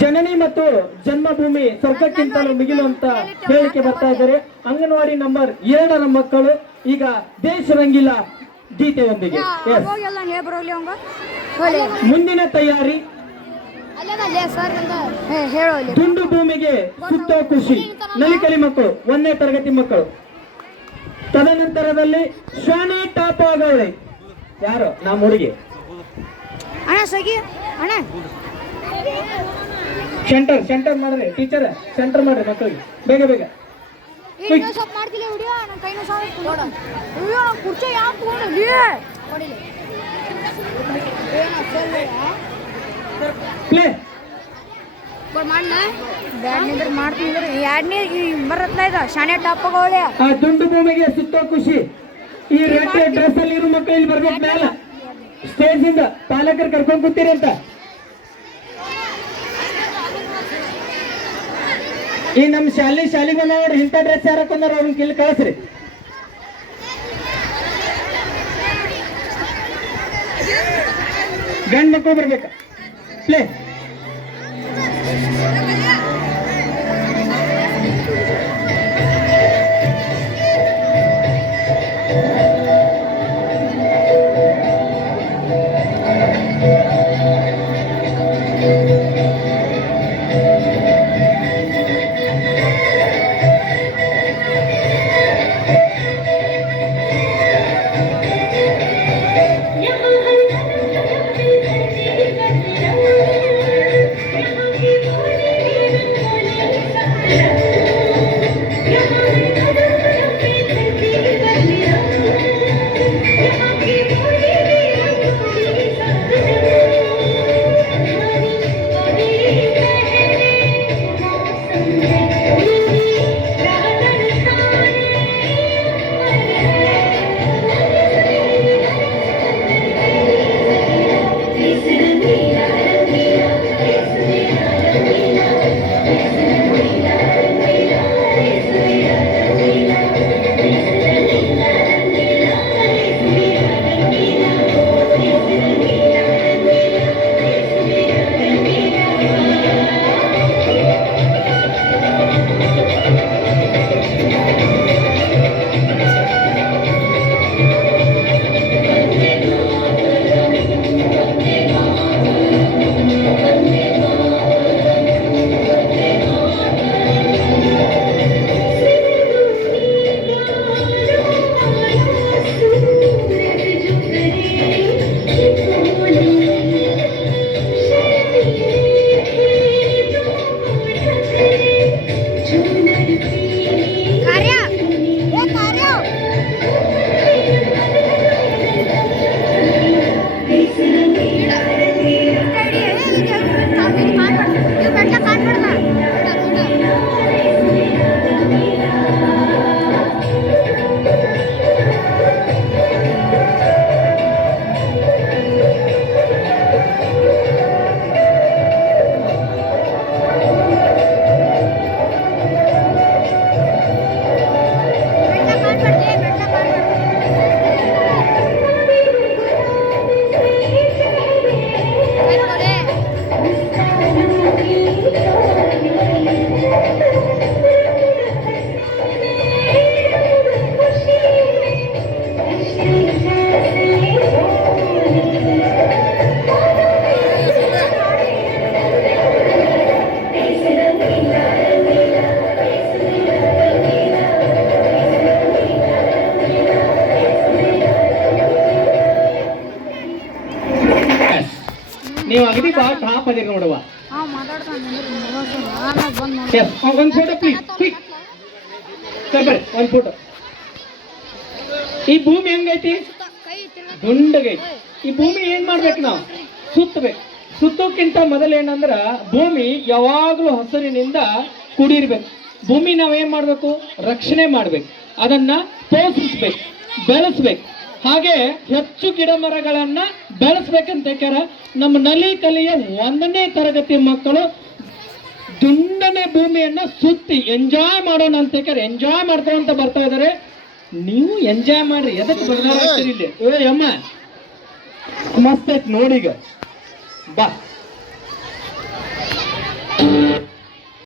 ಜನನಿ ಮತ್ತು ಜನ್ಮಭೂಮಿ ಸ್ವರ್ಗಕ್ಕಿಂತಲೂ ಮಿಗಿಲು ಅಂತ ಹೇಳಿಕೆ ಬರ್ತಾ ಇದ್ದಾರೆ. ಅಂಗನವಾಡಿ ನಂಬರ್ 2ರ ಮಕ್ಕಳು ಈಗ ದೇಶ ರಂಗಿಲ್ಲ ಗೀತೆಯೊಂದಿಗೆ ಮುಂದಿನ ತಯಾರಿ. ದುಂಡು ಭೂಮಿಗೆ ಸುತ್ತೋ ಖುಷಿ ನಲಿಕಲಿ ಮಕ್ಕಳು 1ನೇ ತರಗತಿ ಮಕ್ಕಳು. ತದನಂತರದಲ್ಲಿ ಶಾನೆ ಟಾಪ್ ಆಗವಳೆ ಯಾರು ನಮ್ಮ ಹುಡುಗಿ ಸೆಂಟರ್ ಮಾಡ್ರಿ ಟೀಚರ್ ಸೆಂಟರ್ ಮಾಡ್ರಿ ಮಕ್ಕಳಿಗೆ ಬೇಗ ಬೇಗ. ಪ್ಲೇ ಶಾನೆ ಟಾಪ್ ಆಗೋಳೆ ದುಂಡು ಭೂಮಿಗೆ ಸುತ್ತೋ ಖುಷಿ. ಈ ರೆಡ್ ಡ್ರೆಸ್ ಅಲ್ಲಿ ಇರೋ ಮಕ್ಕಳು ಇಲ್ಲಿ ಬರ್ಬೇಕು ಮೇಲ ಸ್ಟೇಜ್ ಇಂದ ಪಾಲಕರು ಕರ್ಕೊಂಡು ಕೂತೀರಿ ಅಂತ. ಈ ನಮ್ಮ ಶಾಲೆಗೆ ಬಂದವ್ರು ಇಂಥ ಡ್ರೆಸ್ ಯಾರು ಹಾಕೊಂಡಾರ ಅವ್ರನ್ನ ಕಿಲ್ ಕಳಿಸ್ರಿ. ಗಂಡು ಮಕ್ಕಳು ಬರ್ಬೇಕ. ಪ್ಲೇ ನೀವು ಅಗದಿ ಭಾಳ ಟಾಪ್ ಅದಿರಿ ನೋಡುವ. ಒಂದು ಫೋಟೋ ಪ್ಲೀಸ್ ಕ್ವಿಕ್ ಸರ್ ಬರ್ರಿ ಒಂದು ಫೋಟೋ. ಈ ಭೂಮಿ ಹೆಂಗೈತಿ ದುಂಡಗೈತಿ. ಈ ಭೂಮಿ ಏನ್ ಮಾಡ್ಬೇಕು ನಾವು ಸುತ್ತಬೇಕು. ಸುತ್ತೋಕ್ಕಿಂತ ಮೊದಲು ಏನಂದ್ರ ಭೂಮಿ ಯಾವಾಗ್ಲೂ ಹಸಿರಿನಿಂದ ಕೂಡಿರ್ಬೇಕು. ಭೂಮಿ ನಾವೇನ್ ಮಾಡ್ಬೇಕು ರಕ್ಷಣೆ ಮಾಡ್ಬೇಕು, ಅದನ್ನ ಪೋಷಿಸ್ಬೇಕು, ಬೆಳೆಸ್ಬೇಕು. ಹಾಗೆ ಹೆಚ್ಚು ಗಿಡ ಮರಗಳನ್ನ ಬೆಳೆಸ್ಬೇಕಂತ ನಮ್ಮ ನಲಿಕಲಿಯ 1ನೇ ತರಗತಿ ಮಕ್ಕಳು ದುಂಡನೆ ಭೂಮಿಯನ್ನ ಸುತ್ತಿ ಎಂಜಾಯ್ ಮಾಡೋಣ ಅಂತ ಎಂಜಾಯ್ ಮಾಡ್ಕೊಂತ ಬರ್ತಾ ಇದಾರೆ. ನೀವು ಎಂಜಾಯ್ ಮಾಡ್ರಿ, ಎದಕ್ಕೆ ಬರ್ದಾರ ಇಲ್ಲಿ. ಏ ಅಮ್ಮ ಮಸ್ತ್ ಐತ್ ನೋಡೀಗ ಬಾ.